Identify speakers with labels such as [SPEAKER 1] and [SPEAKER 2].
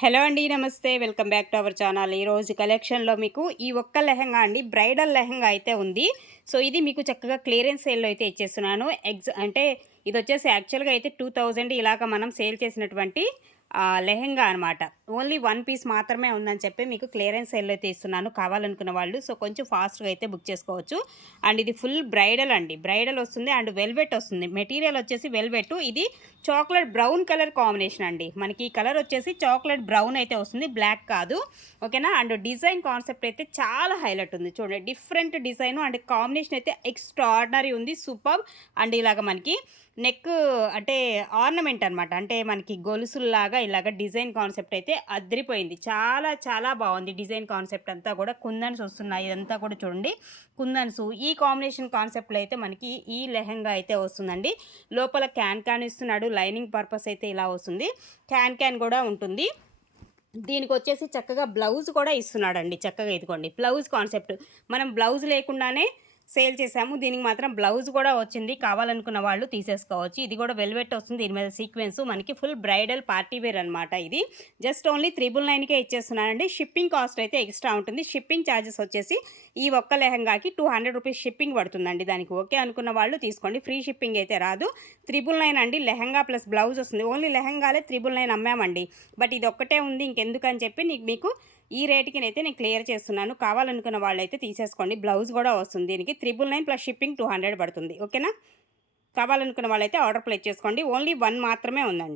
[SPEAKER 1] Hello అండి నమస్తే. Welcome back to our channel. ఈరోజు కలెక్షన్లో మీకు ఈ ఒక్క లెహంగా అండి బ్రైడల్ లెహంగా అయితే ఉంది. సో ఇది మీకు చక్కగా క్లియరెన్స్ సేల్లో అయితే ఇచ్చేస్తున్నాను. ఎగ్జ్ అంటే ఇది వచ్చేసి యాక్చువల్గా అయితే టూ థౌజండ్ ఇలాగ మనం సేల్ చేసినటువంటి లెహెంగా అనమాట ఓన్లీ వన్ పీస్ మాత్రమే ఉందని చెప్పి మీకు క్లియరెన్స్ సేల్ అయితే ఇస్తున్నాను కావాలనుకున్న వాళ్ళు. సో కొంచెం ఫాస్ట్గా అయితే బుక్ చేసుకోవచ్చు. అండ్ ఇది ఫుల్ బ్రైడల్ అండి. బ్రైడల్ వస్తుంది అండ్ వెల్వెట్ వస్తుంది. మెటీరియల్ వచ్చేసి వెల్వెట్. ఇది చాక్లెట్ బ్రౌన్ కలర్ కాంబినేషన్ అండి. మనకి ఈ కలర్ వచ్చేసి చాక్లెట్ బ్రౌన్ అయితే వస్తుంది. బ్లాక్ కాదు. ఓకేనా? అండ్ డిజైన్ కాన్సెప్ట్ అయితే చాలా హైలైట్ ఉంది. చూడండి డిఫరెంట్ డిజైన్ అండ్ కాంబినేషన్ అయితే ఎక్స్ట్రాడినరీ ఉంది. సూపర్. అండ్ ఇలాగ మనకి నెక్ అంటే ఆర్నమెంట్ అనమాట అంటే మనకి గొలుసుల్లాగా ఇలాగ డిజైన్ కాన్సెప్ట్ అయితే అదిరిపోయింది. చాలా చాలా బాగుంది డిజైన్ కాన్సెప్ట్ అంతా కూడా. కుందన్స్ వస్తున్నాయి ఇదంతా కూడా చూడండి. కుందన్స్. ఈ కాంబినేషన్ కాన్సెప్ట్లో అయితే మనకి ఈ లెహంగా అయితే వస్తుందండి. లోపల క్యాన్ క్యాన్ ఇస్తున్నాడు. లైనింగ్ పర్పస్ అయితే ఇలా వస్తుంది. క్యాన్ క్యాన్ కూడా ఉంటుంది. దీనికి వచ్చేసి చక్కగా బ్లౌజ్ కూడా ఇస్తున్నాడండి. చక్కగా ఇదిగోండి. Blouse concept. మనం బ్లౌజ్ లేకుండానే సేల్ చేసాము దీనికి మాత్రం బ్లౌజ్ కూడా వచ్చింది. కావాలనుకున్న వాళ్ళు తీసేసుకోవచ్చు. ఇది కూడా వెల్వెట్ వస్తుంది. దీని మీద సీక్వెన్స్. మనకి ఫుల్ బ్రైడల్ పార్టీ వేర్ అనమాట ఇది. జస్ట్ ఓన్లీ త్రిబుల్ నైన్కే ఇచ్చేస్తున్నానండి. షిప్పింగ్ కాస్ట్ అయితే ఎక్స్ట్రా ఉంటుంది. షిప్పింగ్ ఛార్జెస్ వచ్చేసి ఈ ఒక్క లెహంగాకి టూ హండ్రెడ్ రూపీస్ షిప్పింగ్ పడుతుందండి. దానికి ఓకే అనుకున్న వాళ్ళు తీసుకోండి. ఫ్రీ షిప్పింగ్ అయితే రాదు. త్రిబుల్ నైన్ అండి. లెహంగా ప్లస్ బ్లౌజ్ వస్తుంది. ఓన్లీ లెహంగాలే త్రిబుల్ నైన్ అమ్మామండి. బట్ ఇది ఒక్కటే ఉంది. ఇంకెందుకని చెప్పి నీకు మీకు ఈ రేట్కి అయితే నేను క్లియర్ చేస్తున్నాను. కావాలనుకున్న వాళ్ళైతే తీసేసుకోండి. బ్లౌజ్ కూడా వస్తుంది దీనికి. Triple nine plus shipping two hundred పడుతుంది. ఓకేనా? కావాలనుకున్న వాళ్ళైతే ఆర్డర్ ప్లేస్ చేసుకోండి. ఓన్లీ వన్ మాత్రమే ఉందండి.